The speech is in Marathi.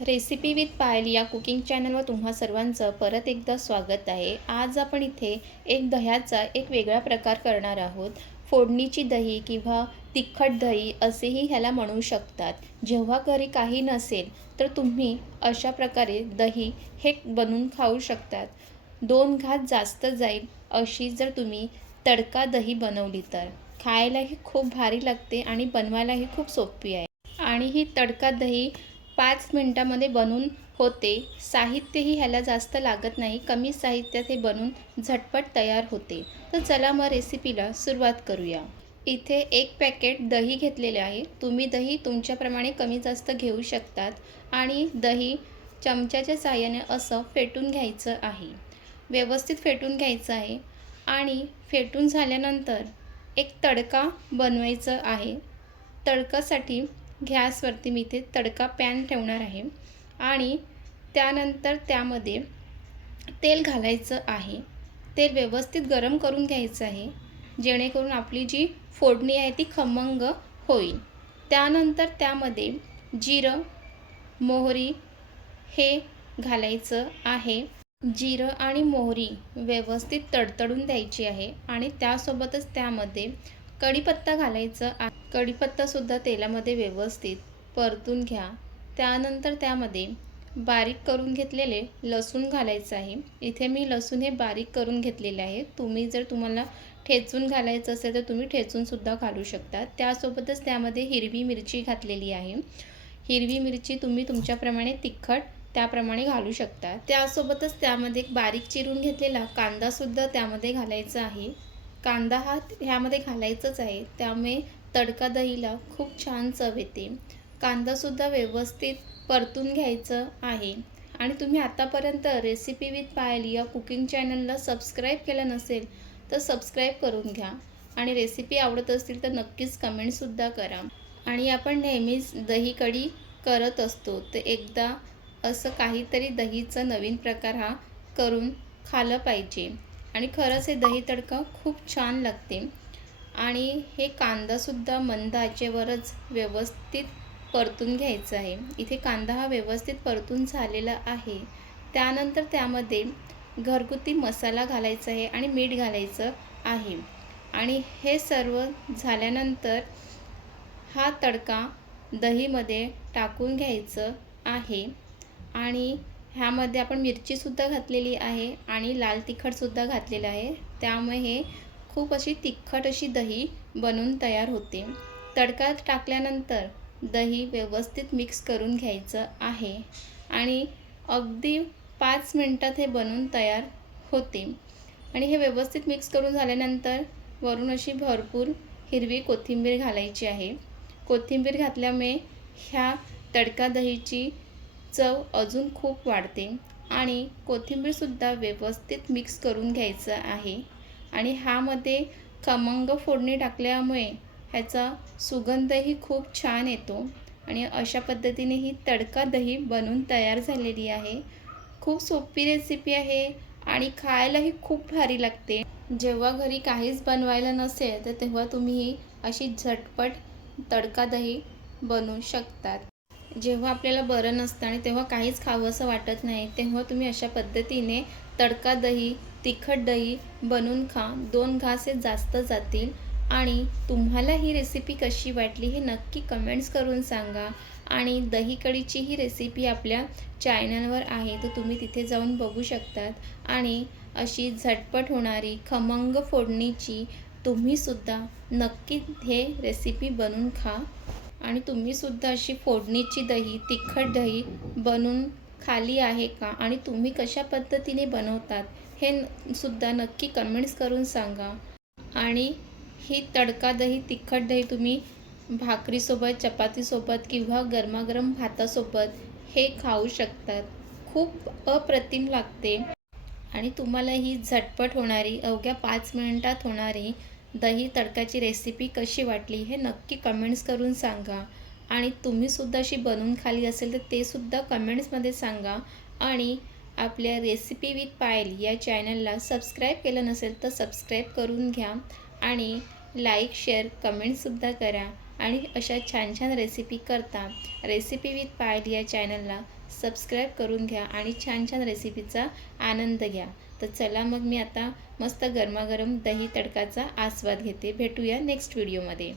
रेसिपी विथ पायल या कुकिंग चॅनलवर तुम्हा सर्वांचं परत एकदा स्वागत आहे. आज आपण इथे एक दह्याचा एक वेगळा प्रकार करणार आहोत. फोडणीची दही किंवा तिखट दही असेही ह्याला म्हणू शकतात. जेव्हा घरी काही नसेल तर तुम्ही अशा प्रकारे दही हे बनवून खाऊ शकतात. दोन घात जास्त जाईल अशी जर तुम्ही तडका दही बनवली तर. खायलाही खूप भारी लागते आणि बनवायलाही खूप सोपी आहे. आणि ही तडका दही पाच मिनटामध्ये बनून होते. साहित्यही ह्याला जास्त लागत नाही कमी साहित्यात हे बनून झटपट तयार होते. तर चला मग रेसिपीला सुरुवात करूया. इथे एक पॅकेट दही घेतलेले आहे. तुम्ही दही तुमच्याप्रमाणे कमी जास्त घेऊ शकतात आणि दही चमच्याच्या साहाय्याने असं फेटून घ्यायचं आहे. व्यवस्थित फेटून घ्यायचं आहे आणि फेटून झाल्यानंतर एक तडका बनवायचं आहे. तडकासाठी गॅसवरती मी इथे तडका पॅन ठेवणार आहे. आणि त्यानंतर त्यामध्ये तेल घालायचं आहे. तेल व्यवस्थित गरम करून घ्यायचं आहे. जेणेकरून आपली जी फोडणी आहे ती खमंग होईल. त्यानंतर त्यामध्ये जिरं मोहरी हे घालायचं आहे. जिरं आणि मोहरी व्यवस्थित तडतडून द्यायची आहे. आणि त्यासोबतच त्यामध्ये कढीपत्ता घालायचं कढीपत्तासुद्धा तेलामध्ये व्यवस्थित परतून घ्या. त्यानंतर त्यामध्ये बारीक करून घेतलेले लसूण घालायचं आहे. इथे मी लसूण हे बारीक करून घेतलेले आहे. तुम्ही जर तुम्हाला ठेचून घालायचं असेल तर तुम्ही ठेचूनसुद्धा घालू शकता. त्यासोबतच त्यामध्ये हिरवी मिरची घातलेली आहे. हिरवी मिरची तुम्ही तुमच्याप्रमाणे तिखट त्याप्रमाणे घालू शकता. त्यासोबतच त्यामध्ये एक बारीक चिरून घेतलेला कांदासुद्धा त्यामध्ये घालायचा आहे. कांदा हा ह्यामध्ये घालायचाच आहे. त्यामुळे तडका दहीला खूप छान चव येते. कांदासुद्धा व्यवस्थित परतून घ्यायचं आहे. आणि तुम्ही आतापर्यंत रेसिपी विथ पायल या कुकिंग चॅनलला सबस्क्राईब केलं नसेल तर सबस्क्राईब करून घ्या. आणि रेसिपी आवडत असतील तर नक्कीच कमेंटसुद्धा करा. आणि आपण नेहमीच दही कढी करत असतो तर एकदा असं काहीतरी दहीचा नवीन प्रकार हा करून खाल्लं पाहिजे. आणि खरंच हे दही तडका खूप छान लागते. आणि हे कांदासुद्धा मंद आचेवरच व्यवस्थित परतून घ्यायचं आहे. इथे कांदा हा व्यवस्थित परतून झालेला आहे. त्यानंतर त्यामध्ये घरगुती मसाला घालायचा आहे आणि मीठ घालायचं आहे. आणि हे सर्व झाल्यानंतर हा तडका दहीमध्ये टाकून घ्यायचं आहे. आणि ह्यामध्ये आपण मिरचीसुद्धा घातलेली आहे आणि लाल तिखटसुद्धा घातलेलं आहे. त्यामुळे हे खूप अशी तिखट अशी दही बनून तयार होते. तडका टाकल्यानंतर दही व्यवस्थित मिक्स करून घ्यायचं आहे आणि अगदी पाच मिनटात हे बनून तयार होते. आणि हे व्यवस्थित मिक्स करून झाल्यानंतर वरून अशी भरपूर हिरवी कोथिंबीर घालायची आहे. कोथिंबीर घातल्यामुळे ह्या तडका दहीची चव अजून खूप वाढते आणि कोथिंबीरसुद्धा व्यवस्थित मिक्स करून घ्यायचं आहे. आणि ह्यामध्ये खमंग फोडणी टाकल्यामुळे ह्याचा सुगंधही खूप छान येतो आणि अशा पद्धतीने ही तडका दही बनून तयार झालेली आहे. खूप सोपी रेसिपी आहे आणि खायलाही खूप भारी लागते. जेव्हा घरी काहीच बनवायला नसेल तर तेव्हा तुम्ही ही अशी झटपट तडका दही बनवू शकतात. जेव्हा आपल्याला बरं नसतं आणि तेव्हा काहीच खावंसं वाटत नाही तेव्हा तुम्ही अशा पद्धतीने तडका दही तिखट दही बनवून खा. दोन घास हे जास्त जातील. आणि तुम्हाला ही रेसिपी कशी वाटली हे नक्की कमेंट्स करून सांगा. आणि दही कढीची ही रेसिपी आपल्या चॅनलवर आहे तर तुम्ही तिथे जाऊन बघू शकतात. आणि अशी झटपट होणारी खमंग फोडणीची तुम्हीसुद्धा नक्की हे रेसिपी बनवून खा. आणि तुम्हीसुद्धा अशी फोडणीची दही तिखट दही बनवून खाली आहे का? आणि तुम्ही कशा पद्धतीने बनवतात? हे सुद्धा नक्की कमेंट्स करून सांगा. आणि ही तडका दही तिखट दही तुम्ही भाकरीसोबत चपातीसोबत किंवा गरमागरम भातासोबत हे खाऊ शकतात. खूप अप्रतिम लागते. आणि तुम्हाला ही झटपट होणारी अवघ्या पाच मिनिटात होणारी दही तडकाची रेसिपी कशी वाटली हे नक्की कमेंट्स करून सांगा. आणि तुम्हीसुद्धा अशी बनवून खाली असेल तर ते सुद्धा कमेंट्समध्ये सांगा. आणि आपल्या रेसिपी विथ पायल या चॅनलला सबस्क्राईब केलं नसेल तर सबस्क्राईब करून घ्या. आणि लाईक शेअर कमेंटसुद्धा करा. आणि अशा छान छान रेसिपी करता. रेसिपी विथ पायल या चॅनलला सबस्क्राईब करून घ्या आणि छान छान रेसिपीचा आनंद घ्या. तर चला मग मी आता मस्त गरमागरम दही तडकाचा आस्वाद घेते. भेटूया नेक्स्ट व्हिडिओमध्ये